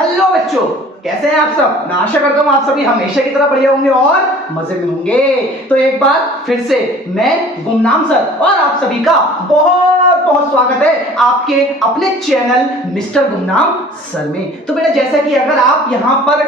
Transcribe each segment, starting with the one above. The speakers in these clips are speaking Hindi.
हेलो बच्चों, कैसे हैं आप सब। मैं आशा करता हूँ आप सभी हमेशा की तरह बढ़िया होंगे और मजे में होंगे। तो एक बार फिर से मैं गुमनाम सर और आप सभी का बहुत बहुत स्वागत है आपके अपने चैनल मिस्टर गुमनाम सर में। तो बेटा, जैसा कि अगर आप यहाँ पर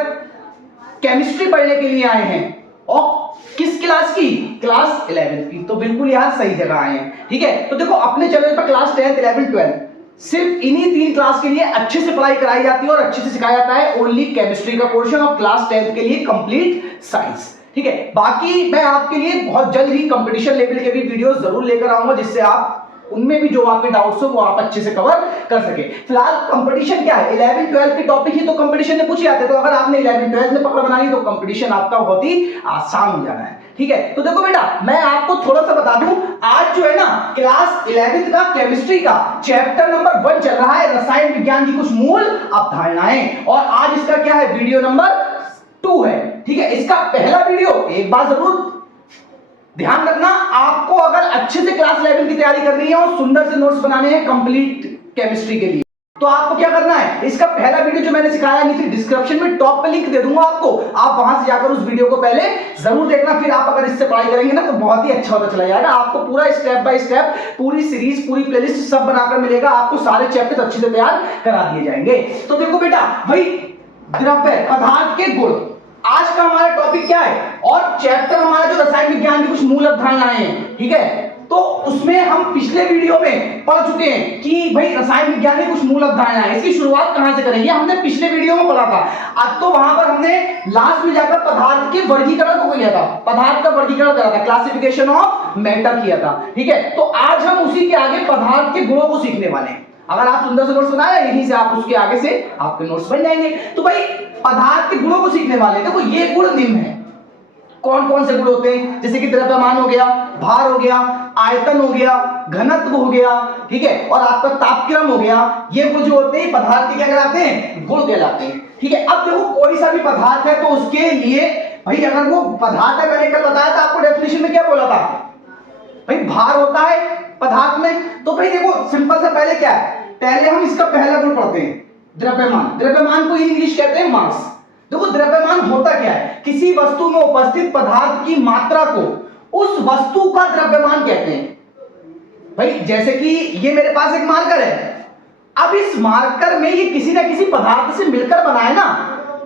केमिस्ट्री पढ़ने के लिए आए हैं और किस क्लास की, क्लास 11th की, तो बिल्कुल यहाँ सही जगह आए हैं। ठीक है, तो देखो अपने चैनल पर क्लास 10th 11th 12 सिर्फ इन्हीं 3 क्लास के लिए अच्छे से पढ़ाई कराई जाती है और अच्छे से सिखाया जाता है। ओनली केमिस्ट्री का पोर्शन और क्लास 10th के लिए कंप्लीट साइंस। ठीक है, बाकी मैं आपके लिए बहुत जल्द ही कंपटीशन लेवल के भी वीडियो जरूर लेकर आऊंगा, जिससे आप उनमें भी जो आपके डाउट्स हो वो आप अच्छे से कवर कर सके। फिलहाल कंपटीशन क्या है, 11 12 के टॉपिक ही तो कंपटीशन में पूछे जाते हैं, तो अगर आपने 11 12 में पकड़ बनाई तो कंपटीशन आपका बहुत ही आसान हो जाना है। ठीक है, तो देखो बेटा, मैं आपको थोड़ा सा बता दूं, आज जो है ना क्लास 11th का केमिस्ट्री का चैप्टर नंबर 1 चल रहा है, रसायन विज्ञान की कुछ मूल अवधारणाएं, और आज इसका क्या है, वीडियो नंबर 2 है। ठीक है, इसका पहला वीडियो एक बार जरूर ध्यान रखना, आपको अगर अच्छे से क्लास 11 की तैयारी करनी है और सुंदर से नोट्स बनाने हैं कंप्लीट केमिस्ट्री के लिए, तो आपको क्या करना है, इसका पहला वीडियो जो मैंने सिखाया नीचे डिस्क्रिप्शन में टॉप पे लिंक दे दूंगा आपको, आप वहां से जाकर उस वीडियो को पहले जरूर देखना। फिर आप अगर इससे पढ़ाई करेंगे ना तो बहुत ही अच्छा होता चला जाएगा। आपको पूरा स्टेप बाय स्टेप पूरी सीरीज, पूरी प्लेलिस्ट सब बनाकर मिलेगा, आपको सारे चैप्टर्स अच्छे से तैयार करा दिए जाएंगे। तो देखो बेटा, भाई द्रव्य पदार्थ के गुण आज का हमारा टॉपिक क्या है, और चैप्टर हमारा जो रसायन विज्ञान की कुछ मूल अवधारणाएं हैं। ठीक है, तो उसमें हम पिछले वीडियो में पढ़ चुके हैं कि भाई रसायन विज्ञान की कुछ मूल अवधारणाएं, इसकी शुरुआत कहां से करेंगे, हमने पिछले वीडियो में पढ़ा था। अब तो वहां पर हमने लास्ट में जाकर पदार्थ के वर्गीकरण को लिया था, पदार्थ का वर्गीकरण करा था, क्लासिफिकेशन ऑफ मैटर किया था। ठीक है, तो आज हम उसी के आगे पदार्थ के गुणों को सीखने वाले हैं। अगर आप सुंदर से नोट्स बनाए यहीं से आप उसके आगे से आपके नोट्स बन जाएंगे। तो भाई पदार्थ के गुणों को सीखने वाले हैं। देखो ये गुण निम्न है, कौन कौन से गुण होते हैं, जैसे कि द्रव्यमान हो गया, भार हो गया, आयतन हो गया, घनत्व हो गया, ठीक है, और आपका तापक्रम हो गया। ये गुण जो होते हैं पदार्थ के क्या कहलाते हैं, गुण कहलाते हैं। ठीक है, अब देखो कोई सा भी पदार्थ है तो उसके लिए भाई अगर वो पदार्थ है, मैंने कल बताया था आपको डेफिनेशन में क्या बोला था, भाई भार होता है पदार्थ में। तो भाई देखो सिंपल सा पहले क्या है, पहले हम इसका पहला गुण पढ़ते हैं, द्रव्यमान। द्रव्यमान को इंग्लिश कहते हैं मास। देखो द्रव्यमान होता क्या है, किसी वस्तु में उपस्थित पदार्थ की मात्रा को उस वस्तु का द्रव्यमान कहते हैं। भाई जैसे कि ये मेरे पास एक मार्कर है, अब इस मार्कर में ये किसी ना किसी पदार्थ से मिलकर बना है ना,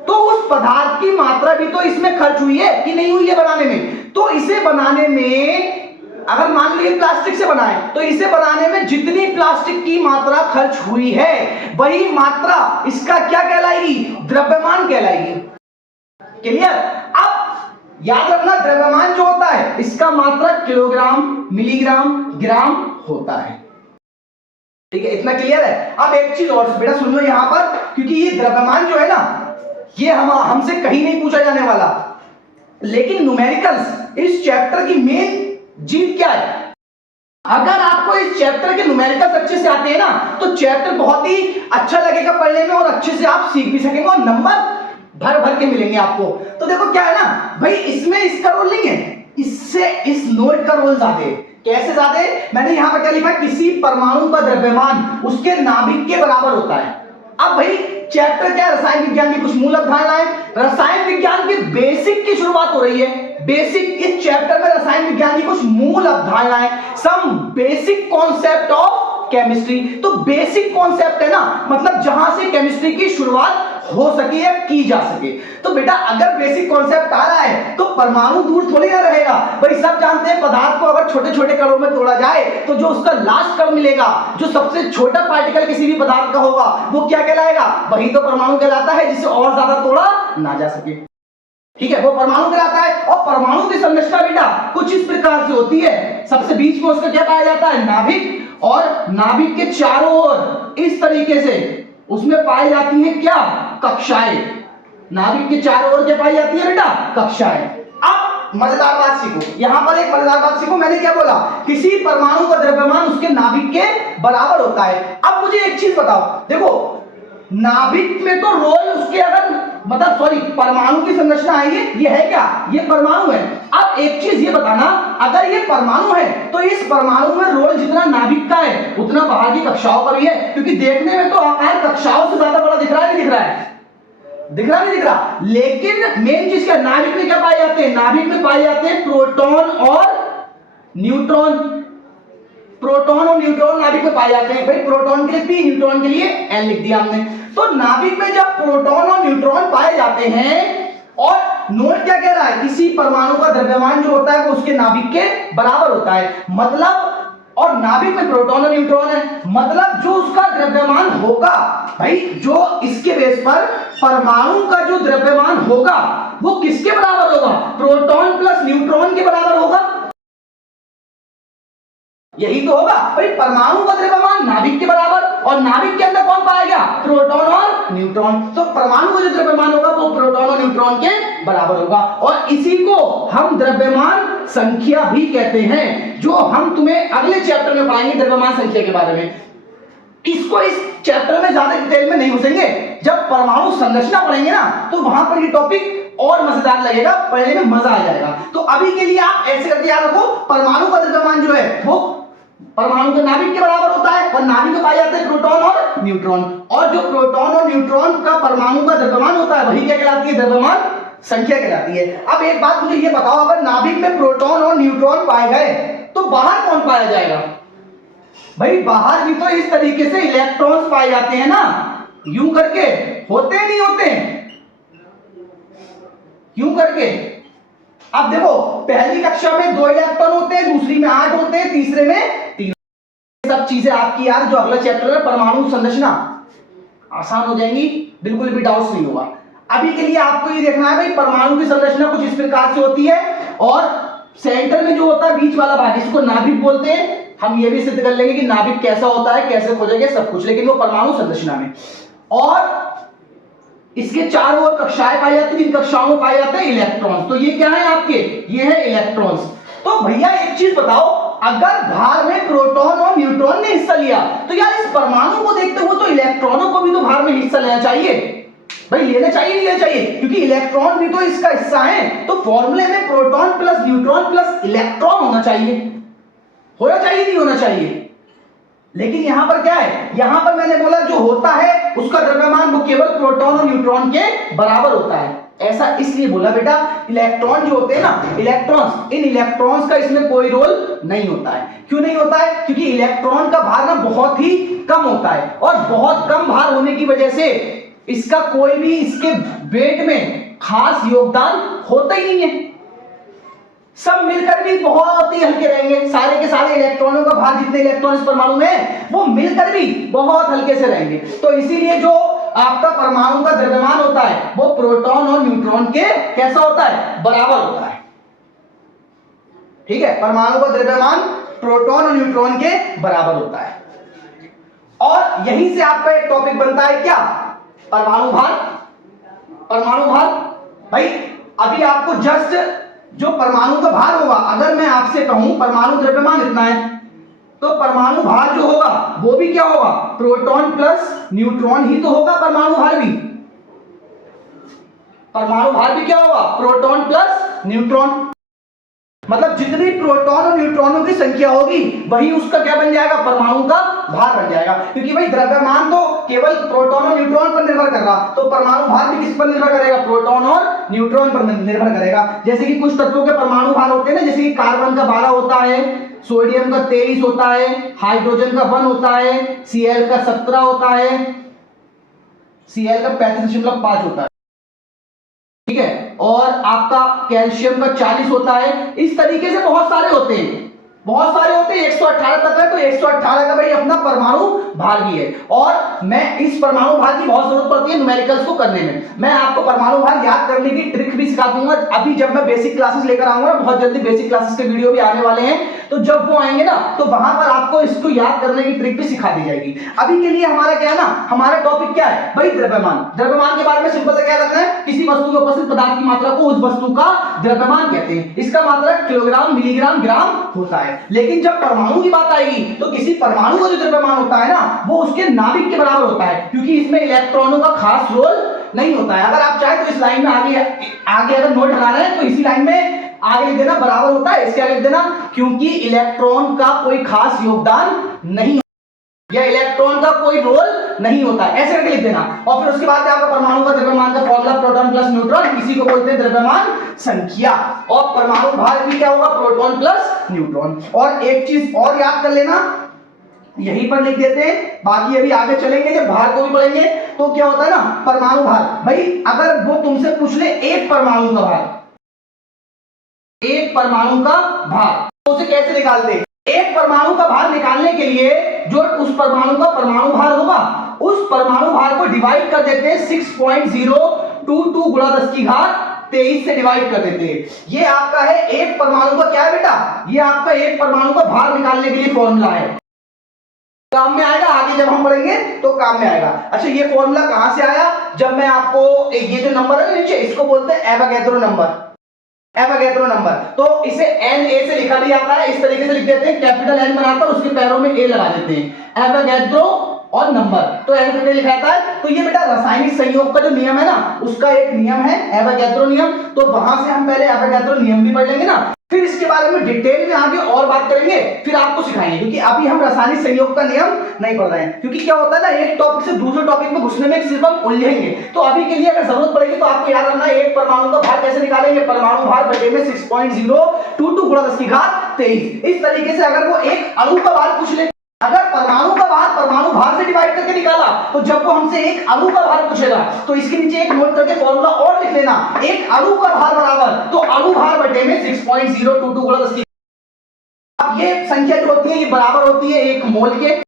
तो उस पदार्थ की मात्रा भी तो इसमें खर्च हुई है कि नहीं हुई है बनाने में। तो इसे बनाने में अगर मान लीजिए प्लास्टिक से बना है, तो इसे बनाने में जितनी प्लास्टिक की मात्रा खर्च हुई है वही मात्रा इसका क्या कहलाएगी, द्रव्यमान कहलाएगी। क्लियर। अब याद रखना द्रव्यमान जो होता है इसका मात्रा किलोग्राम, मिलीग्राम, ग्राम होता है। ठीक है, इतना क्लियर है। अब एक चीज और बेटा सुन लो यहां पर, क्योंकि ये द्रव्यमान जो है ना ये हमसे कहीं नहीं पूछा जाने वाला, लेकिन न्यूमेरिकल्स इस चैप्टर की मेन जीत क्या है। अगर आपको इस चैप्टर के न्यूमेरिकल्स अच्छे से आते हैं ना तो चैप्टर बहुत ही अच्छा लगेगा पढ़ने में और अच्छे से आप सीख भी सकेंगे और नंबर भर भर के मिलेंगे आपको। तो देखो क्या है ना भाई, इसमें इसका रोल नहीं है, इससे इस नोट का रोल ज्यादा है। कैसे ज्यादा है, मैंने यहां पर क्या लिखा, किसी परमाणु का द्रव्यमान उसके नाभिक के बराबर होता है। अब भाई चैप्टर क्या है, रसायन विज्ञान की कुछ मूल अवधारणाएं। रसायन विज्ञान के बेसिक की शुरुआत हो रही है। बेसिक, इस चैप्टर में रसायन विज्ञान की कुछ मूल अवधारणाएं, some basic concept of chemistry. तो बेसिक कॉन्सेप्ट है ना, मतलब जहां से केमिस्ट्री की शुरुआत हो सके या की जा सके। तो बेटा अगर बेसिक कॉन्सेप्ट आ रहा है तो परमाणु दूर थोड़ी ना रहेगा। भाई सब जानते हैं पदार्थ को अगर छोटे छोटे कणों में तोड़ा जाए तो जो उसका लास्ट कण मिलेगा, जो सबसे छोटा पार्टिकल किसी भी पदार्थ का होगा वो क्या कहलाएगा, वही तो परमाणु कहलाता है, जिसे और ज्यादा तोड़ा ना जा सके। ठीक है, वो परमाणु कहलाता है। और परमाणु की संरचना बेटा कुछ इस प्रकार से होती है, सबसे बीच में उसका क्या पाया जाता है, नाभिक, और नाभिक के चारों ओर इस तरीके से उसमें पाई जाती है क्या, कक्षाएं। नाभिक के चारों ओर क्या पाई जाती है बेटा, कक्षाएं। अब मजेदार बात सीखो, यहां पर एक मजेदार बात सीखो, मैंने क्या बोला, किसी परमाणु का द्रव्यमान उसके नाभिक के बराबर होता है। अब मुझे एक चीज बताओ, देखो नाभिक में तो रोल उसके अगर मतलब सॉरी परमाणु की संरचना आई है, ये है क्या, ये परमाणु है। अब एक चीज ये बताना, अगर ये परमाणु है तो इस परमाणु में रोल जितना नाभिक का है उतना बाहर की कक्षाओं का भी है, क्योंकि देखने में तो आकार कक्षाओं से ज्यादा बड़ा दिख रहा है, नहीं दिख रहा है। दिख रहा नहीं दिख रहा? लेकिन मेन चीज क्या, नाभिक में क्या पाए जाते हैं? नाभिक में पाए जाते हैं प्रोटॉन और न्यूट्रॉन। प्रोटॉन और न्यूट्रॉन नाभिक में पाए जाते हैं। भाई प्रोटॉन के लिए P, न्यूट्रॉन के लिए N लिख दिया हमने। तो नाभिक में जब प्रोटॉन और न्यूट्रॉन पाए जाते हैं, और नोट क्या कह रहा है, किसी परमाणु का द्रव्यमान जो होता है वो उसके नाभिक के बराबर होता है। मतलब, और नाभिक में प्रोटॉन और न्यूट्रॉन है, मतलब जो उसका द्रव्यमान होगा, भाई जो इसके बेस पर परमाणु का जो द्रव्यमान होगा वो किसके बराबर होगा? प्रोटॉन प्लस न्यूट्रॉन के बराबर होगा। यही तो होगा भाई, परमाणु का द्रव्यमान नाभिक के बराबर, और नाभिक के अंदर कौन पाया गया? प्रोटॉन और न्यूट्रॉन। तो परमाणु का जो द्रव्यमान होगा वो प्रोटॉन और न्यूट्रॉन के बराबर होगा, और इसी को हम द्रव्यमान संख्या भी कहते हैं, जो हम तुम्हें अगले चैप्टर में पढ़ाएंगे द्रव्यमान संख्या के बारे में। इसको इस चैप्टर में ज्यादा डिटेल में नहीं घुसेंगे, जब परमाणु संरचना पढ़ेंगे ना तो वहां पर ये टॉपिक और मजेदार लगेगा, पढ़ने में मजा आ जाएगा। तो अभी के लिए आप ऐसे करके याद रखो, परमाणु का द्रव्यमान जो है वो परमाणु के नाभिक के बराबर होता है, और नाभिक में पाए जाते हैं प्रोटॉन और न्यूट्रॉन, और जो प्रोटॉन और न्यूट्रॉन का परमाणु का द्रव्यमान होता है वही क्या कहलाती है? द्रव्यमान संख्या कहलाती है। अब एक बात मुझे ये बताओ, अगर नाभिक में प्रोटॉन और न्यूट्रॉन पाए गए तो बाहर कौन पाया जाएगा? भाई बाहर भी तो इस तरीके से इलेक्ट्रॉन्स पाए जाते हैं ना, यूं करके, होते नहीं होते? यूं करके। अब देखो, पहली कक्षा में 2 इलेक्ट्रॉन होते हैं, दूसरी में 8 होते हैं, तीसरे में 3। सब चीजें आपकी यार जो अगला चैप्टर है परमाणु संरचना, आसान हो जाएंगी, बिल्कुल भी डाउट्स नहीं होगा। अभी के लिए आपको ये देखना है भाई, परमाणु की संरचना कुछ इस प्रकार से होती है, और सेंटर में जो होता है बीच वाला भाग, इसको नाभिक बोलते हैं। हम ये भी सिद्ध कर लेंगे कि नाभिक कैसा होता है, कैसे खोजेंगे सब कुछ, लेकिन वो परमाणु संरचना में। और इसके चारों ओर कक्षाएं पाई जाती हैं, इन कक्षाओं में पाए जाते हैं इलेक्ट्रॉन्स। तो ये क्या है आपके? ये है इलेक्ट्रॉन्स। तो भैया एक चीज बताओ, अगर भार में प्रोटॉन और न्यूट्रॉन ने हिस्सा लिया, तो यार इस परमाणु को देखते हुए तो इलेक्ट्रॉनों को भी तो भार में हिस्सा लेना चाहिए। भाई लेना चाहिए, नहीं लेना चाहिए? क्योंकि इलेक्ट्रॉन भी तो इसका हिस्सा है। तो फॉर्मूले में proton plus neutron plus electron होना चाहिए, नहीं होना चाहिए? लेकिन यहां पर क्या है, यहां पर मैंने बोला जो होता है उसका द्रव्यमान वो केवल प्रोटॉन और न्यूट्रॉन के बराबर होता है। ऐसा इसलिए बोला बेटा, इलेक्ट्रॉन जो होते हैं ना, इलेक्ट्रॉन्स, इन इलेक्ट्रॉन्स का इसमें कोई रोल नहीं होता है। क्यों नहीं होता है? क्योंकि इलेक्ट्रॉन का भार ना बहुत ही कम होता है, और बहुत कम भार होने की वजह से इसका कोई भी इसके वेट में खास योगदान होता ही नहीं है। सब मिलकर भी बहुत ही हल्के रहेंगे, सारे के सारे इलेक्ट्रॉनों का भार, जितने इलेक्ट्रॉन इस परमाणु में है वो मिलकर भी बहुत हल्के से रहेंगे। तो इसीलिए जो आपका परमाणु का द्रव्यमान होता है वो प्रोटॉन और न्यूट्रॉन के कैसा होता है? बराबर होता है। ठीक है, परमाणु का द्रव्यमान प्रोटॉन और न्यूट्रॉन के बराबर होता है। और यहीं से आपका एक टॉपिक बनता है क्या? परमाणु भार। परमाणु भार भाई, अभी आपको जस्ट जो परमाणु का भार होगा, अगर मैं आपसे कहूं परमाणु द्रव्यमान इतना है, तो परमाणु भार जो होगा वो भी क्या होगा? प्रोटॉन प्लस न्यूट्रॉन ही तो होगा। परमाणु भार भी, परमाणु भार भी क्या होगा? Proton plus neutron. मतलब जितनी प्रोटॉन और न्यूट्रॉनों की संख्या होगी वही उसका क्या बन जाएगा? परमाणु का भार बन जाएगा। क्योंकि भाई द्रव्यमान तो केवल प्रोटॉन और न्यूट्रॉन पर निर्भर कर रहा, तो परमाणु भार भी किस पर निर्भर करेगा? प्रोटॉन और न्यूट्रॉन पर निर्भर करेगा। जैसे कि कुछ तत्वों के परमाणु भार होते हैं ना, जैसे कि कार्बन का 12 होता है, सोडियम का 23 होता है, हाइड्रोजन का 1 होता है, Cl का 17 होता है, Cl का 35.5 होता है। ठीक है, और आपका कैल्शियम का 40 होता है। इस तरीके से बहुत सारे होते हैं, बहुत सारे होते हैं। 118 तक है, तो 118 का भाई अपना परमाणु भार भी है। और मैं इस परमाणु भार की बहुत जरूरत पड़ती है न्यूमेरिकल्स को करने में। मैं आपको परमाणु भार याद करने की ट्रिक भी सिखा दूंगा। अभी जब मैं बेसिक क्लासेस लेकर आऊंगा, बहुत जल्दी बेसिक क्लासेस के वीडियो भी आने वाले हैं, तो जब वो आएंगे ना तो वहां पर आपको इसको याद करने की ट्रिक भी सिखा दी जाएगी। अभी के लिए हमारा क्या है ना, हमारा टॉपिक क्या है भाई? द्रव्यमान। द्रव्यमान के बारे में सिंपल से क्या रखना है? किसी वस्तु में उपस्थित पदार्थ की मात्रा को उस वस्तु का द्रव्यमान कहते हैं। इसका मात्रा किलोग्राम, मिलीग्राम, ग्राम होता है। लेकिन जब परमाणु की बात आएगी तो किसी परमाणु का जो द्रव्यमान होता है ना वो उसके नाभिक के बराबर होता है, क्योंकि इसमें इलेक्ट्रॉनों का खास रोल नहीं होता है। अगर आप चाहे तो इस लाइन में आगे अगर नोट लगाना है तो इसी लाइन में आगे लिख देना, बराबर होता है, इसके आगे लिख देना, क्योंकि इलेक्ट्रॉन का कोई खास योगदान नहीं, या इलेक्ट्रॉन का कोई रोल नहीं होता है, ऐसे करके लिख देना। और फिर उसके बाद आपका परमाणु का द्रव्यमान का फॉर्मूला द्रव्यमान, इसी को बोलते हैं द्रव्यमान संख्या। और परमाणु भार भी क्या होगा, प्रोटॉन प्लस न्यूट्रॉन। और एक चीज और याद कर लेना, यहीं पर लिख देते हैं, बाकी अभी आगे चलेंगे जब भार को भी पढ़ेंगे तो क्या होता है ना, परमाणु भार। भाई अगर वो तुमसे पूछ ले एक परमाणु का भार, एक परमाणु का भार, तो उसे कैसे निकालते हैं? एक परमाणु का भार निकालने के लिए जो उस परमाणु का परमाणु भार होगा, उस परमाणु भार को डिवाइड कर देते हैं 6.022 गुणा 10 की घात 23 से डिवाइड कर देते हैं। ये आपका है एक परमाणु का क्या है बेटा, ये आपका एक परमाणु का भार निकालने के लिए फॉर्मूला है। काम में आएगा, आगे जब हम पढ़ेंगे तो काम में आएगा। अच्छा ये फॉर्मूला कहां से आया, जब मैं आपको ये जो नंबर है नीचे, इसको बोलते हैं एवोगैड्रो नंबर, एवोगैड्रो नंबर। तो इसे एन ए से लिखा भी जाता है, इस तरीके से लिख देते हैं, कैपिटल एन बनाकर उसके पैरों में ए लगा देते हैं, एवोगैड्रो और नंबर, तो ऐसे लिखा जाता है। तो ये बेटा रासायनिक संयोग का जो नियम है ना, उसका एक नियम है एवोगैड्रो नियम। तो वहां से हम पहले एवोगैड्रो नियम भी पढ़ लेंगे ना, फिर इसके बारे में डिटेल में आगे और बात करेंगे, फिर आपको सिखाएंगे, क्योंकि अभी हम रासायनिक संयोग का नियम नहीं पढ़ रहे हैं। क्योंकि क्या होता है ना, एक टॉपिक से दूसरे टॉपिक में घुसने में सिर्फ हम उलझेंगे। तो अभी के लिए अगर जरूरत पड़ेगी तो आपको याद रखना है, एक परमाणु का भार कैसे निकालेंगे, परमाणु भार बटे में 6.022 गुणा 10 की घात 23। इस तरीके से अगर वो एक अणु का भार पूछ ले, अगर परमाणु का भार परमाणु भार से डिवाइड करके निकाला, तो जब वो हमसे एक अणु का भार पूछेगा तो इसके नीचे एक नोट करके फॉर्मूला और लिख लेना, एक अणु का भार बराबर, तो अणु भार बटे में 6.022 गुणा 10 की। अब ये संख्या जो होती है ये बराबर होती है एक मोल के।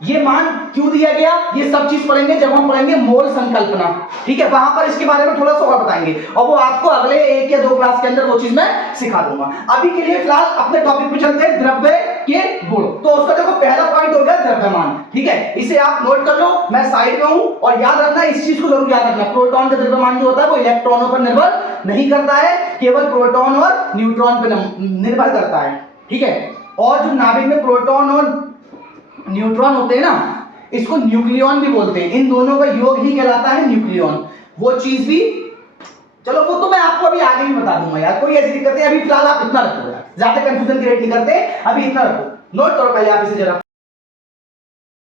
ये मान क्यों दिया गया, ये सब चीज पढ़ेंगे जब हम पढ़ेंगे मोल संकल्पना, ठीक है, वहां पर इसके बारे में थोड़ा सा और बताएंगे, और वो आपको अगले 1 या 2 क्लास के अंदर वो चीज मैं सिखा दूंगा। अभी के लिए फिलहाल अपने टॉपिक पे चलते हैं, द्रव्य के गुण। तो उसका देखो पहला पॉइंट हो गया द्रव्यमान, ठीक है, इसे आप नोट कर लो, मैं साइड में हूं। और याद रखना, इस चीज को जरूर याद रखना, प्रोटॉन का द्रव्यमान जो होता है वो इलेक्ट्रॉनों पर निर्भर नहीं करता है, केवल प्रोटॉन और न्यूट्रॉन पर निर्भर करता है, ठीक है। और जो नाभिक में प्रोटॉन और न्यूट्रॉन होते हैं ना, इसको न्यूक्लियॉन भी बोलते हैं, इन दोनों का योग ही कहलाता है न्यूक्लियॉन। वो चीज भी, चलो वो तो मैं आपको अभी आगे भी बता दूंगा यार, कोई ऐसी दिक्कत है, अभी फिलहाल आप इतना रखो यार, ज्यादा कंफ्यूजन क्रिएट नहीं करते, अभी इतना रखो, नोट करो पहले आप इसे जरा।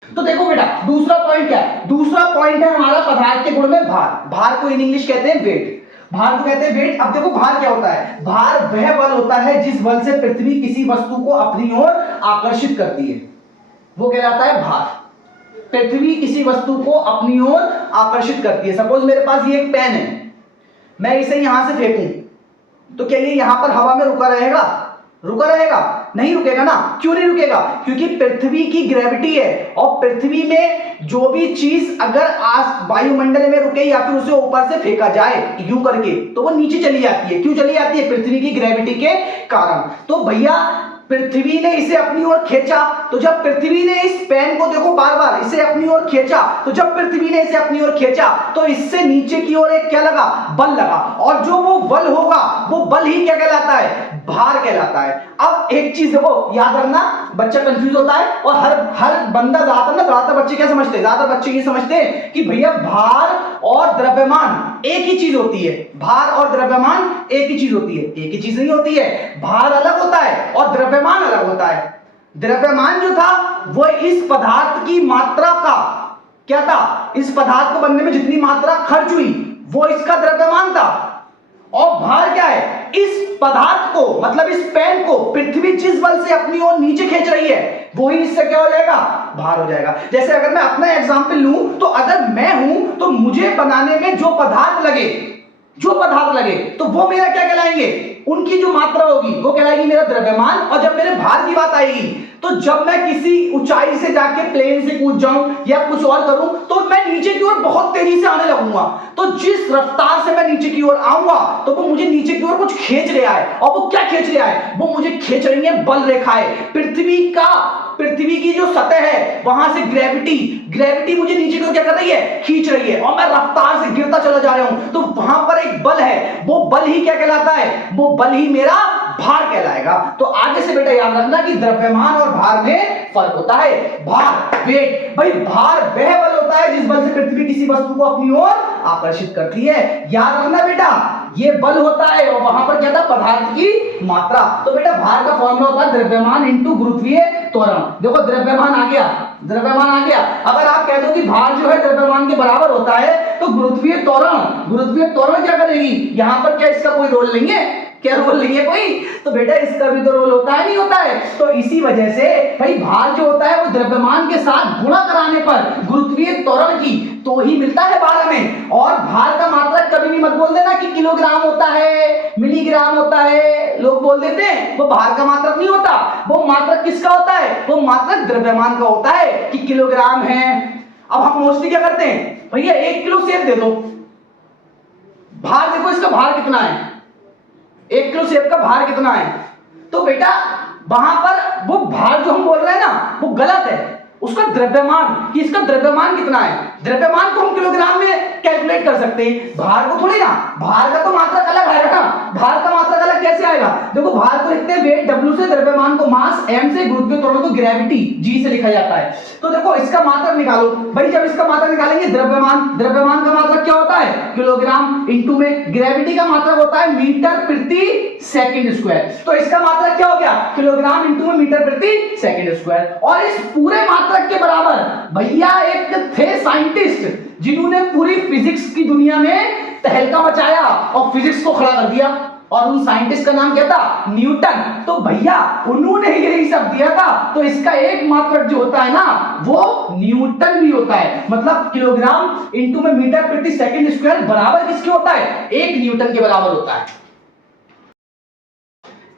तो देखो बेटा दूसरा पॉइंट क्या है, दूसरा पॉइंट है हमारा पदार्थ के गुण में भार। भार को इन इंग्लिश कहते हैं वेट, भार को कहते हैं वेट। अब देखो भार क्या होता है, भार वह बल होता है जिस बल से पृथ्वी किसी वस्तु को अपनी ओर आकर्षित करती है, वो कहलाता है भार। पृथ्वी किसी वस्तु को अपनी ओर आकर्षित करती है। सपोज मेरे पास ये एक पेन है, मैं इसे यहां से फेंकूं, तो क्या ये यहां पर हवा में रुका रहेगा? रुका रहेगा? नहीं रुकेगा ना। क्यों नहीं रुकेगा? क्योंकि पृथ्वी की ग्रेविटी है, और पृथ्वी में जो भी चीज अगर वायुमंडल में रुके या फिर उसे ऊपर से फेंका जाए यूं करके, तो वो नीचे चली जाती है। क्यों चली जाती है? पृथ्वी की ग्रेविटी के कारण। तो भैया पृथ्वी ने इसे अपनी ओर खींचा, तो जब पृथ्वी ने इस पेन को देखो बार बार इसे अपनी ओर खींचा, तो जब पृथ्वी ने इसे अपनी ओर खींचा तो इससे नीचे की ओर एक क्या लगा? बल लगा, और जो वो बल होगा वो बल ही क्या कहलाता है? भार कहलाता है। अब एक चीज देखो याद रखना, बच्चा कंफ्यूज होता है, और हर बंदा ज्यादातर बच्चे क्या समझते हैं? ज्यादातर बच्चे ये समझते हैं कि भैया भार और द्रव्यमान एक ही चीज होती है। भार और द्रव्यमान एक ही चीज होती है। एक ही चीज नहीं होती है, भार अलग होता है और द्रव्यमान अलग होता है। द्रव्यमान जो था वो इस पदार्थ की मात्रा का क्या था? इस पदार्थ को बनने में जितनी मात्रा खर्च हुई वो इसका द्रव्यमान था। और भार क्या है? इस पदार्थ को, मतलब इस पेन को पृथ्वी जिस बल से अपनी ओर नीचे खींच रही है वही इससे क्या हो जाएगा? भार हो जाएगा। जैसे अगर मैं अपना एग्जांपल लूं, तो अगर मैं हूं तो मुझे बनाने में जो पदार्थ लगे तो वो मेरा क्या कहलाएंगे? उनकी जो मात्रा होगी वो कहलाएगी मेरा द्रव्यमान। और जब मेरे भार की बात आएगी, तो जब मैं किसी ऊंचाई से जाके प्लेन से कूद जाऊं या कुछ और करूं, तो मैं नीचे की ओर बहुत तेजी से आने लगूंगा। तो जिस रफ्तार से मैं नीचे की ओर आऊंगा, तो वो मुझे नीचे की ओर कुछ खींच रहा है। और वो क्या खींच रहा है? वो मुझे खींच रही है बल रेखाएं। पृथ्वी की जो सतह है वहां से ग्रेविटी मुझे नीचे की ओर क्या कर रही है? खींच रही है, और मैं रफ्तार से गिरता चला जा रहा हूं। तो वहां पर एक बल है, वो बल ही क्या कहलाता है? वो बल ही मेरा भार कहलाएगा। तो आगे से बेटा याद रखना कि द्रव्यमान और भार में फर्क होता है। भार, वेट, भाई भार वह बल होता है जिस बल से पृथ्वी किसी वस्तु को अपनी ओर आकर्षित करती है। याद रखना बेटा, ये बल होता है, और वहां पर क्या था? पदार्थ की मात्रा। तो बेटा भार का फॉर्मूला होता है द्रव्यमान इंटू गुरुत्वीय त्वरण। देखो द्रव्यमान आ गया। अगर आप कह दो कि भार जो है द्रव्यमान के बराबर होता है, तो गुरुत्वीय त्वरण क्या करेगी, यहां पर क्या इसका कोई रोल नहीं है, क्या रोल नहीं है कोई, तो बेटा इसका भी तो रोल होता है, नहीं होता है। तो इसी वजह से भाई भार जो होता है वो द्रव्यमान के साथ गुणा कराने पर गुरुत्वीय त्वरण की तो ही मिलता है भार में। और भार का मात्रक कभी भी मत बोल देना कि किलोग्राम होता है, मिलीग्राम होता है, लोग बोल देते हैं, वो भार का मात्रक नहीं होता, वो मात्रक किसका होता है, वो मात्रक द्रव्यमान का होता है कि किलोग्राम है। अब हम मोस्टली क्या करते हैं, भैया 1 किलो सेब दे दो, भार देखो इसका भार कितना है, 1 किलो सेब का भार कितना है, तो बेटा वहां पर वो भार जो हम बोल रहे हैं ना वो गलत है, उसका द्रव्यमान, कि इसका द्रव्यमान कितना है, द्रव्यमान को हम किलोग्राम में कैलकुलेट कर सकते हैं, भार को थोड़ी ना, भार का तो मात्रक अलग आएगा ना, भार का मात्रक अलग कैसे आएगा, देखो भार को लिखते हैं वेट W से, द्रव्यमान को मास M से, गुरुत्वीय त्वरण को ग्रेविटी G से लिखा जाता है। तो देखो इसका मात्रक निकालो भाई, जब इसका मात्रक निकालेंगे द्रव्यमान का मात्रक क्या होता है, किलोग्राम, इंटू में ग्रेविटी का मात्रक होता है मीटर प्रति सेकंड स्क्वायर, तो इसका मात्रक क्या हो गया, किलोग्राम इंटू में मीटर प्रति सेकंड स्क्वायर। और इस पूरे मात्रक के बराबर भैया एक थे साइंटिस्ट जिन्होंने पूरी फिजिक्स की दुनिया में तहलका मचाया और फिजिक्स को खड़ा कर दिया, और उन साइंटिस्ट का नाम क्या था, न्यूटन। तो भैया उन्होंने यही सब दिया था, तो इसका एक मात्रक जो होता है ना वो न्यूटन भी होता है, मतलब किलोग्राम इंटू में मीटर प्रति सेकंड स्क्वायर बराबर किसके होता है, 1 न्यूटन के बराबर होता है।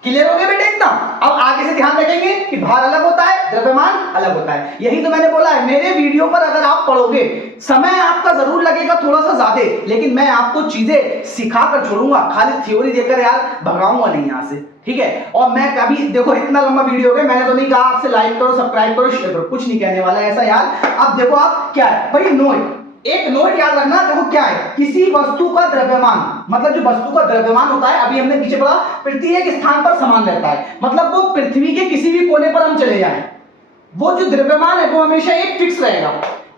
क्लियर हो गया बेटा इतना। अब आगे से ध्यान रखेंगे कि भार अलग होता है, द्रव्यमान अलग होता है, यही तो मैंने बोला है, मेरे वीडियो पर अगर आप पढ़ोगे समय आपका जरूर लगेगा थोड़ा सा ज्यादा, लेकिन मैं आपको चीजें सिखा कर छोड़ूंगा, खाली थ्योरी देकर यार भगाऊंगा नहीं यहाँ से, ठीक है। और मैं कभी देखो इतना लंबा वीडियो हो गया, मैंने तो नहीं कहा आपसे लाइक करो, सब्सक्राइब करो, शेयर करो, कुछ नहीं कहने वाला ऐसा यार। अब देखो आप क्या है भाई, नोट, एक नोट याद रखना, देखो क्या है, किसी वस्तु का द्रव्यमान, मतलब जो वस्तु का द्रव्यमान होता है, अभी हमने पीछे पढ़ा, प्रत्येक स्थान पर समान रहता है, मतलब वो पृथ्वी के किसी भी कोने पर हम चले जाएं, वो जो द्रव्यमान है वो हमेशा एक फिक्स रहेगा,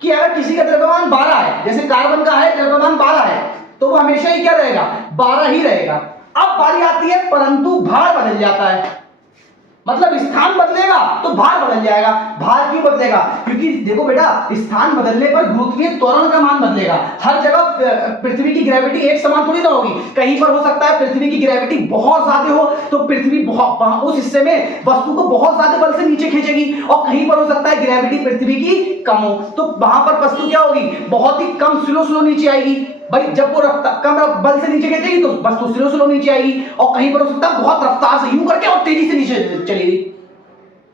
कि अगर किसी का द्रव्यमान 12 है, जैसे कार्बन का है द्रव्यमान 12 है, तो वो हमेशा ही क्या रहेगा, 12 ही रहेगा। अब बारी आती है, परंतु भार बदल जाता है, मतलब स्थान बदलेगा तो भार बदल जाएगा। भार क्यों बदलेगा, क्योंकि देखो बेटा स्थान बदलने पर गुरुत्वीय त्वरण का मान बदलेगा, हर जगह पृथ्वी की ग्रेविटी एक समान थोड़ी ना होगी, कहीं पर हो सकता है पृथ्वी की ग्रेविटी बहुत ज्यादा हो, तो पृथ्वी उस हिस्से में वस्तु को बहुत ज्यादा बल से नीचे खींचेगी, और कहीं पर हो सकता है ग्रेविटी पृथ्वी की कम हो, तो वहां पर वस्तु क्या होगी, बहुत ही कम स्लो नीचे आएगी। भाई जब वो कम बल से नीचे खींचेगी तो वस्तु स्लो नीचे आएगी, और कहीं पर हो सकता है बहुत रफ्तार से यूं करके और तेजी से नीचे चलेगी,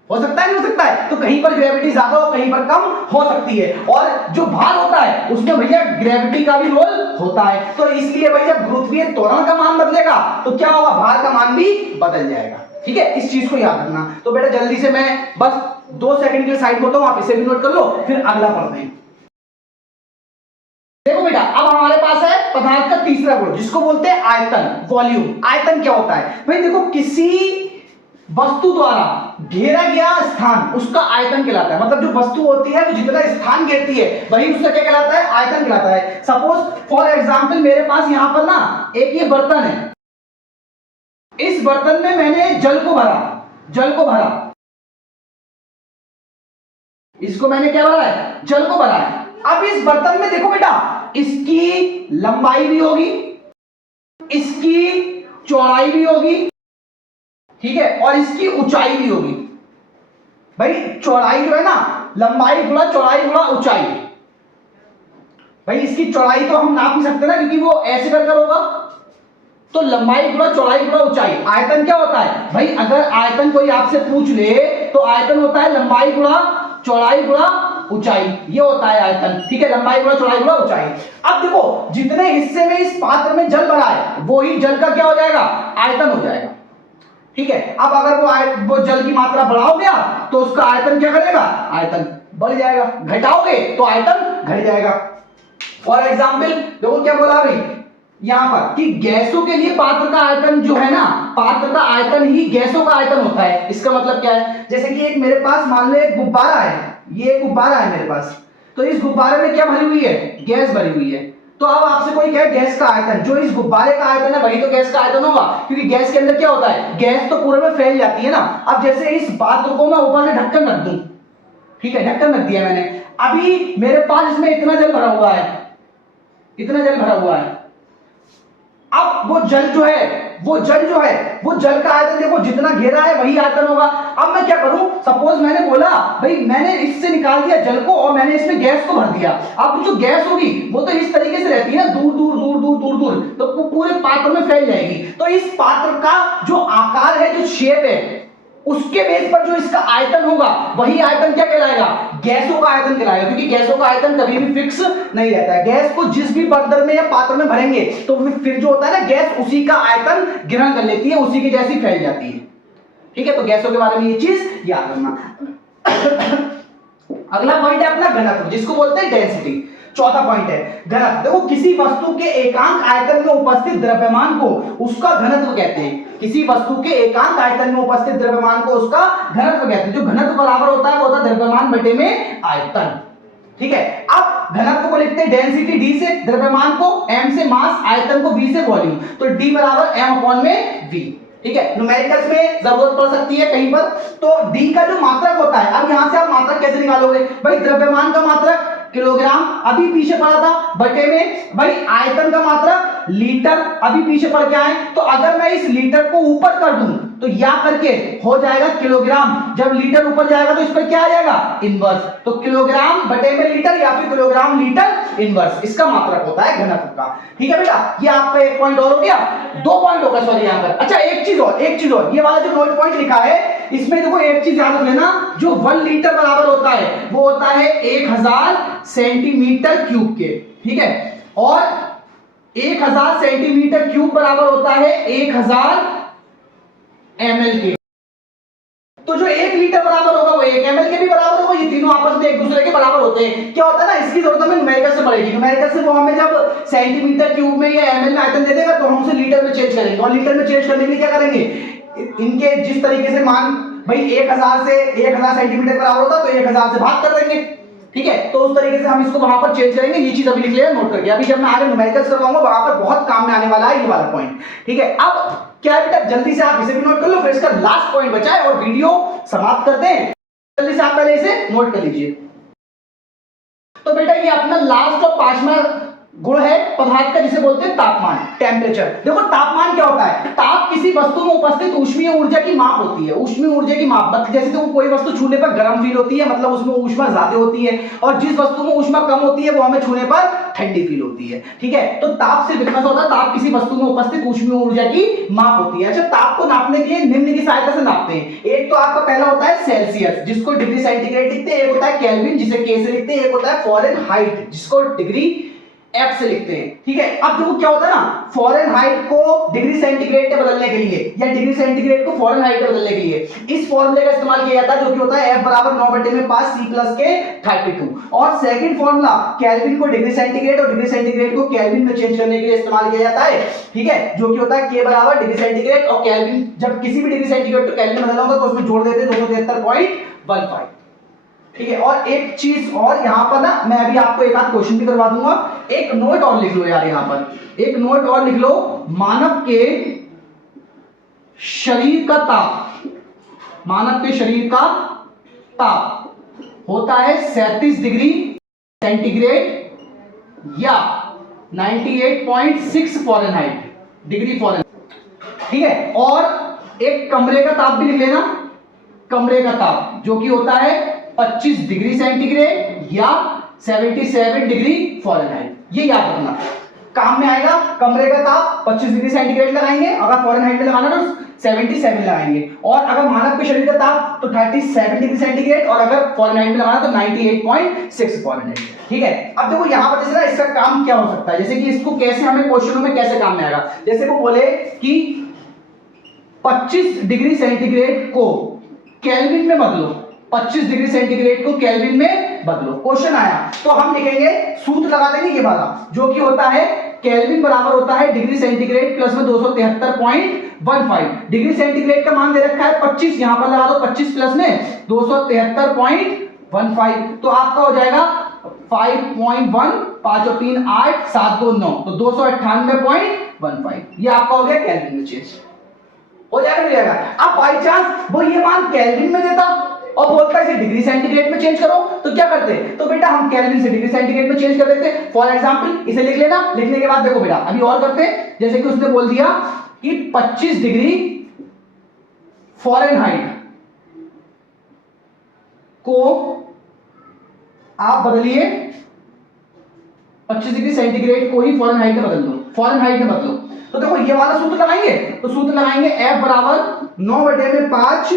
हो सकता है नहीं हो सकता है, तो कहीं पर ग्रेविटी ज्यादा हो कहीं पर कम हो सकती है। और जो भार होता है उसमें भैया ग्रेविटी का भी रोल होता है, तो इसलिए भाई जब गुरुत्वीय त्वरण का मान बदलेगा तो क्या होगा, भार का मान भी बदल जाएगा, ठीक है, इस चीज को याद रखना। तो बेटा जल्दी से मैं बस 2 सेकंड के लिए साइड होता हूं, आप इसे भी नोट कर लो, फिर अगला पढ़ते हैं। देखो बेटा अब हमारे पास है पदार्थ का तीसरा गुण, जिसको बोलते हैं आयतन, वॉल्यूम। आयतन क्या होता है भाई, देखो किसी वस्तु द्वारा घेरा गया स्थान उसका आयतन कहलाता है, मतलब जो वस्तु होती है वो जितना स्थान घेरती है वही उसका क्या कहलाता है, आयतन कहलाता है। सपोज फॉर एग्जांपल मेरे पास यहां पर ना एक ये बर्तन है, इस बर्तन में मैंने जल को भरा, इसको मैंने क्या भरा है, जल को भरा है। अब इस बर्तन में देखो बेटा इसकी लंबाई भी होगी, इसकी चौड़ाई भी होगी, ठीक है, और इसकी ऊंचाई भी होगी। भाई चौड़ाई जो है ना, लंबाई गुणा चौड़ाई गुणा ऊंचाई, भाई इसकी चौड़ाई तो हम नाप नहीं सकते ना क्योंकि वो ऐसे करकर होगा, तो लंबाई गुणा चौड़ाई गुणा ऊंचाई। आयतन क्या होता है भाई, अगर आयतन कोई आपसे पूछ ले तो आयतन होता है लंबाई गुणा चौड़ाई गुणा ऊंचाई, ये होता है आयतन, ठीक है, लंबाई गुणा चौड़ाई गुणा ऊंचाई। अब देखो जितने हिस्से में इस पात्र में जल भरा है वो ही जल का क्या हो जाएगा, आयतन हो जाएगा, ठीक है। अब अगर वो जल की मात्रा बढ़ाओगे आप तो उसका आयतन क्या करेगा, आयतन बढ़ जाएगा, घटाओगे तो आयतन घट जाएगा। फॉर एग्जाम्पल देखो क्या बोला भाई यहां पर कि गैसों के लिए पात्र का आयतन जो है ना, पात्र का आयतन ही गैसों का आयतन होता है। इसका मतलब क्या है, जैसे कि एक मेरे पास मान लो एक गुब्बारा है, ये एक गुब्बारा है मेरे पास, तो इस गुब्बारे में क्या भरी हुई है, गैस भरी हुई है। तो अब आपसे कोई कहे गैस का आयतन, जो इस गुब्बारे का आयतन है वही तो गैस का आयतन होगा, क्योंकि गैस के अंदर क्या होता है, गैस तो पूरे में फैल जाती है ना। अब जैसे इस पात्र को मैं ऊपर से ढक्कन रख दूं, ठीक है, ढक्कन रख दिया मैंने, अभी मेरे पास इसमें इतना जल भरा हुआ है, इतना जल भरा हुआ है। अब वो जल जो है वो जल का आयतन देखो, जितना घेरा है वही आयतन होगा। अब मैं क्या करूं, सपोज मैंने बोला भाई मैंने इससे निकाल दिया जल को और मैंने इसमें गैस को भर दिया। अब जो गैस होगी वो तो इस तरीके से रहती है, दूर दूर दूर दूर दूर दूर, तो वो पूरे पात्र में फैल जाएगी। तो इस पात्र का जो आकार है, जो शेप है, उसके बेस पर जो इसका आयतन होगा वही आयतन क्या कहलाएगा, गैसों का आयतन कहलाएगा। क्योंकि गैसों का आयतन कभी भी फिक्स नहीं रहता है। गैस को जिस भी बर्तन में या पात्र में भरेंगे तो फिर जो होता है ना, गैस उसी का आयतन ग्रहण कर लेती है, उसी की जैसी फैल जाती है। ठीक है, तो गैसों के बारे में ये चीज याद रखना। अगला पॉइंट है अपना घनत्व, जिसको बोलते हैं डेंसिटी। चौथा पॉइंट है घनत्व। देखो, किसी वस्तु के एकांक आयतन में उपस्थित द्रव्यमान को उसका घनत्व कहते हैं। किसी वस्तु के एकांक आयतन में उपस्थित द्रव्यमान को उसका घनत्व कहते हैं। जो घनत्व बराबर होता है वो होता है द्रव्यमान बटे में आयतन। ठीक है, अब घनत्व को लिखते हैं डेंसिटी डी से, द्रव्यमान को एम से, मास, आयतन को वी से, वॉल्यूम। तो डी बराबर एम अपॉन में वी। ठीक है, न्यूमेरिकल्स में जरूरत पड़ सकती है कहीं पर। तो डी का जो मात्रक होता है, अब यहां से आप मात्रक कैसे निकालोगे भाई, द्रव्यमान का मात्रक किलोग्राम, अभी पीछे पढ़ा था, बटे में भाई आयतन का मात्रक लीटर, अभी पीछे पढ़ के आए। तो अगर मैं इस लीटर को ऊपर कर दूं तो या करके हो जाएगा किलोग्राम, जब लीटर ऊपर जाएगा तो इस पर क्या आ जाएगा, इनवर्स। तो किलोग्राम बटे में लीटर या फिर किलोग्राम लीटर इनवर्स, इसका मात्रक होता है घनत्व का। ठीक है बेटा, ये आपका एक पॉइंट और हो गया, 2 पॉइंट होगा सॉरी यहाँ पर। अच्छा, एक चीज और, ये वाला जो नोट पॉइंट लिखा है इसमें देखो एक चीज याद रख लेना, जो 1 लीटर बराबर होता है वो होता है 1000 सेंटीमीटर क्यूब के। ठीक है, और 1000 सेंटीमीटर क्यूब बराबर होता है 1000 ml के। तो जो 1 लीटर बराबर होगा वो 1 ml के भी बराबर होगा। ये तीनों आपस में एक दूसरे के बराबर होते हैं। क्या होता है ना, इसकी जरूरत हमें न्यूमेरिकल से पड़ेगी। न्यूमेरिकल से वो हमें जब सेंटीमीटर क्यूब में या ml में आयतन दे देगा तो हम उसे लीटर में चेंज करेंगे। और लीटर में चेंज करने के लिए क्या करेंगे, इनके जिस तरीके से मान भाई 1000 से 1000 सेंटीमीटर बराबर होता है तो 1000 से भाग कर देंगे। ठीक है, तो उस तरीके से हम इसको वहां पर चेंज करेंगे। ये चीज अभी लिख लिया, नोट करके। अभी जब मैं आगे न्यूमेरिकल्स करवाऊंगा वहां पर बहुत काम में आने वाला है ये वाला पॉइंट। ठीक है, अब क्या है बेटा, जल्दी से आप इसे भी नोट कर लो, फिर इसका लास्ट पॉइंट बचा है और वीडियो समाप्त करते हैं। जल्दी से आप पहले इसे नोट कर लीजिए। तो बेटा ये अपना लास्ट और 5वां गुण है पदार्थ का, जिसे बोलते हैं तापमान, टेम्परेचर। देखो तापमान क्या होता है, ताप किसी वस्तु में उपस्थित ऊष्मीय ऊर्जा की माप होती है। ऊष्मीय ऊर्जा की माप मतलब जैसे तो कोई वस्तु छूने पर गर्म फील होती है, मतलब उसमें ऊष्मा ज्यादा होती है, और जिस वस्तु में ऊष्मा कम होती है वो हमें छूने पर ठंडी फील होती है। ठीक है, तो ताप सिर्फ इतना सा होता है, ताप किसी वस्तु में उपस्थित ऊष्मीय ऊर्जा की माप होती है। अच्छा, ताप को नापने के लिए निम्न की सहायता से नापते हैं। एक तो आपका पहला होता है सेल्सियस, जिसको डिग्री सेंटीग्रेड लिखते हैं। एक होता है केल्विन, जिसे के से लिखते हैं। एक होता है फ़ारेनहाइट, जिसको डिग्री F से लिखते हैं। ठीक है, अब देखो क्या होता है ना, फ़ारेनहाइट को डिग्री सेंटीग्रेड में बदलने के लिए या डिग्री सेंटीग्रेड को फ़ारेनहाइट में बदलने के लिए इस फॉर्मूले का इस्तेमाल किया जाता है, जो कि होता है F बराबर 9/5 C प्लस के 32। और सेकंड फॉर्मूला केल्विन को डिग्री सेंटीग्रेड और डिग्री सेंटीग्रेड को केल्विन में चेंज करने के लिए इस्तेमाल किया जाता है। ठीक है, जो कि होता है K बराबर डिग्री सेंटीग्रेड और केल्विन, जब किसी भी डिग्री सेंटीग्रेड को केल्विन में बदलना होगा तो उसमें जोड़ देते हैं 273.15। ठीक है, और एक चीज और यहां पर ना, मैं अभी आपको एक आध क्वेश्चन भी करवा दूंगा। एक नोट और लिख लो यार, यहां पर एक नोट और लिख लो। मानव के शरीर का ताप, मानव के शरीर का ताप होता है 37 डिग्री सेंटीग्रेड या 98.6 फ़ारेनहाइट डिग्री फ़ारेनहाइट। ठीक है, और एक कमरे का ताप भी लिख लेना, कमरे का ताप जो कि होता है 25 डिग्री सेंटीग्रेड या 77 डिग्री फ़ारेनहाइट। ये याद रखना, काम में आएगा। कमरे का ताप 25 डिग्री सेंटीग्रेड लगाएंगे, अगर फ़ारेनहाइट में लगाना तो 77 लगाएंगे, और अगर मानव के शरीर का ताप तो 37 डिग्री सेंटीग्रेड, और अगर फ़ारेनहाइट में लगाना तो 98.6 फ़ारेनहाइट। ठीक है, अब देखो यहां पर जैसे ना इसका काम क्या हो सकता है, जैसे कि इसको कैसे हमें क्वेश्चनों में कैसे काम में आएगा। जैसे वो बोले कि 25 डिग्री सेंटीग्रेड को केल्विन में बदलो, 25 डिग्री सेंटीग्रेड को केल्विन में बदलो। क्वेश्चन आया तो हम लिखेंगे, सूत्र लगा देंगे ये वाला, जो कि होता है केल्विन बराबर होता है डिग्री सेंटीग्रेड प्लस में 273.15। डिग्री सेंटीग्रेड का मान दे रखा है 25, यहां पर लगा दो 25 प्लस में 273.15, तो आपका हो जाएगा 5.1, 5 और 3 8, 7 2 9, तो 298.15। ये आपका हो गया केल्विन में चेंज, हो जाएगा। अब बाई चांस वो ये मान केल्विन में देता और बोलता है इसे डिग्री सेंटीग्रेड में चेंज करो, तो क्या करते? तो बेटा हम केल्विन से डिग्री सेंटीग्रेड में चेंज कर देते। फॉर एग्जांपल इसे लिख लेना, लिखने के बाद देखो बेटा अभी और करते, जैसे कि उसने बोल दिया कि 25 डिग्री फ़ारेनहाइट को आप बदलिए, 25 डिग्री सेंटीग्रेड को ही फ़ारेनहाइट में बदल दो, फ़ारेनहाइट में बदलो। तो देखो ये वाला सूत्र लगाएंगे, तो सूत्र लगाएंगे F बराबर 9/5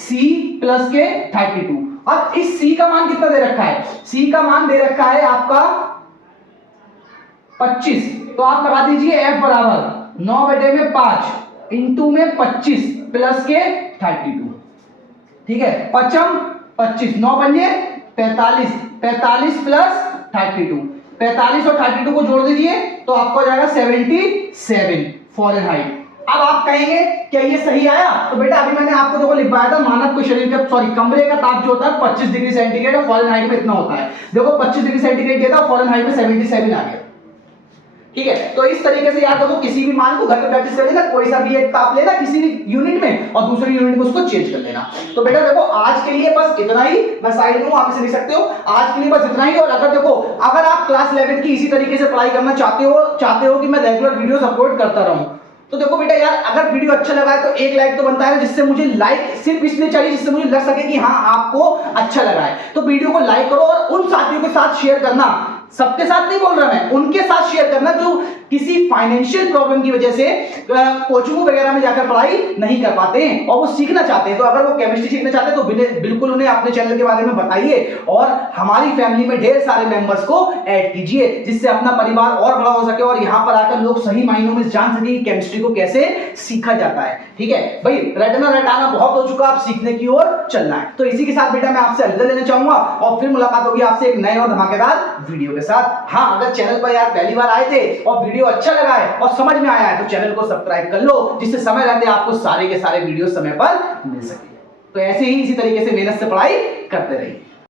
C प्लस के 32। अब इस C का मान कितना दे रखा है? C का मान दे रखा है आपका 25, तो आप लगा दीजिए F बराबर 9/5 इंटू में 25 प्लस के 32। ठीक है, पचम 25, 9 पंजे 45, 45 प्लस 32, 45 और 32 को जोड़ दीजिए तो आपको जाएगा 77 फ़ारेनहाइट। अब आप कहेंगे क्या ये सही आया? तो बेटा अभी मैंने आपको देखो लिखवाया था मानव के शरीर का कमरे का ताप जो होता है 25 डिग्री सेंटीग्रेड और फ़ारेनहाइट में इतना होता है। देखो 25 डिग्री सेंटीग्रेड दिया था, फ़ारेनहाइट में 77 आ गया। ठीक है, तो इस तरीके से याद रखो, किसी भी मान को घर पे प्रैक्टिस कर लेना, कोई सा भी एक ताप लेना किसी भी यूनिट में और दूसरी यूनिट में उसको चेंज कर लेना। तो बेटा देखो आज के लिए बस इतना ही, मैं साइड में आप इसे लिख सकते हो, आज के लिए बस इतना ही। और अगर देखो अगर आप क्लास 11 की इसी तरीके से पढ़ाई करना चाहते हो कि मैं रेगुलर वीडियोस अपलोड करता रहूं, तो देखो बेटा यार अगर वीडियो अच्छा लगा है तो एक लाइक तो बनता है ना, जिससे मुझे लाइक सिर्फ इसलिए चाहिए जिससे मुझे लग सके कि हाँ आपको अच्छा लगा है। तो वीडियो को लाइक करो और उन साथियों के साथ शेयर करना, सबके साथ नहीं बोल रहा मैं, उनके साथ शेयर करना जो किसी फाइनेंशियल प्रॉब्लम की वजह से कोचिंग वगैरह में जाकर पढ़ाई नहीं कर पाते हैं और वो सीखना चाहते हैं। तो अगर वो केमिस्ट्री सीखना चाहते हैं तो बिल्कुल उन्हें अपने चैनल के बारे में बताइए और हमारी फैमिली में ढेर सारे मेंबर्स को ऐड कीजिए, जिससे अपना परिवार और बड़ा हो सके और यहाँ पर आकर लोग सही मायनों में जान सके कि केमिस्ट्री को कैसे सीखा जाता है। ठीक है भाई, रटना रटाना बहुत हो चुका, आप सीखने की ओर चलना है। तो इसी के साथ बेटा मैं आपसे अलविदा लेना चाहूंगा और फिर मुलाकात होगी आपसे एक नए और धमाकेदार वीडियो के साथ। हाँ, अगर चैनल पर यार पहली बार आए थे और वीडियो अच्छा लगा है और समझ में आया है तो चैनल को सब्सक्राइब कर लो, जिससे समय रहते आपको सारे के सारे वीडियो समय पर मिल सके। तो ऐसे ही इसी तरीके से मेहनत से पढ़ाई करते रहिए।